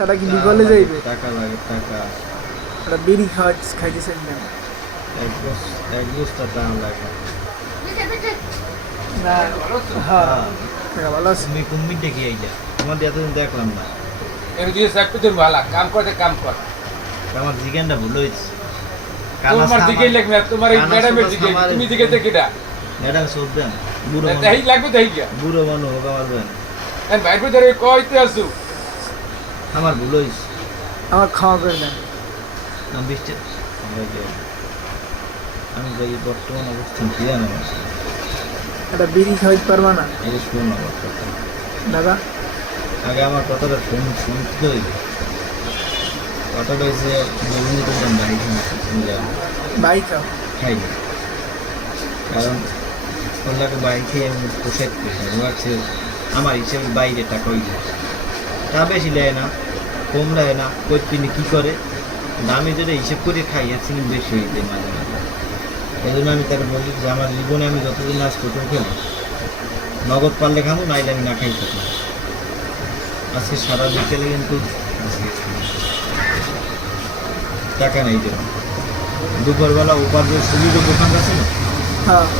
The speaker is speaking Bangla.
সারা কি বিকলে যাইবে? টাকা লাগে টাকা। একটা বিড়ি খাইতেছেন কেন? এক বস্তা টাকা লাগে। না হ্যাঁ টাকা ভালো আছে। তুমি কোন মিনিটে কি আইলা? তোমাদের এতদিন দেখলাম না। এর দিয়ে সাইড পেতে ভালো কাম করতে কাম কর। আমার জিগানটা ভুল হয়েছে। তোমার দিকে লাগবে তোমার এই ম্যাডামের দিকে তুমি দিকে দেখিটা ম্যাডাম সোবেন বুড়ো তাই লাগবে তাই গিয়া বুড়ো মানুষ হোক আমার বোন। এন্ড বাইরে ধরে কইতে আসু আমার ভুল হয়েছে। আমার ক্ষমা করে দেন। আমি বৃষ্টি আমি ভাই বর্তমান অবস্থান কি জানো? একটা বিড়ি খাইতে পারবা না এই শোন আমার কথা। দাদা? আগে আমার কথাটা শুনতে হইবে। কথাটা হয়েছে বলুন করলাম বাড়ি বাইক খাও। খাই না। কারণ ওনাকে বাড়ি খেয়ে আমি পোশাক পেয়েছি ভাবছে আমার হিসেবে বাইরে টাকা হয়ে যায় তা বেশি নেয় না কম নেয় না কই তিনি কী করে দামি যেটা হিসেব করে খাই এর থেকে বেশি হয়ে যায় মাঝে মাঝে। এই জন্য আমি তাকে বলি যে আমার জীবনে আমি যতদিন আজ প্রথম খেলাম নগদ পারলে খাবো নাইলে আমি না খাই থাকি। আজকে সারা বিকেলে কিন্তু টাকা নেই জন্য দুপুরবেলা ওপার যে সুবিধা দোকান আছে না হ্যাঁ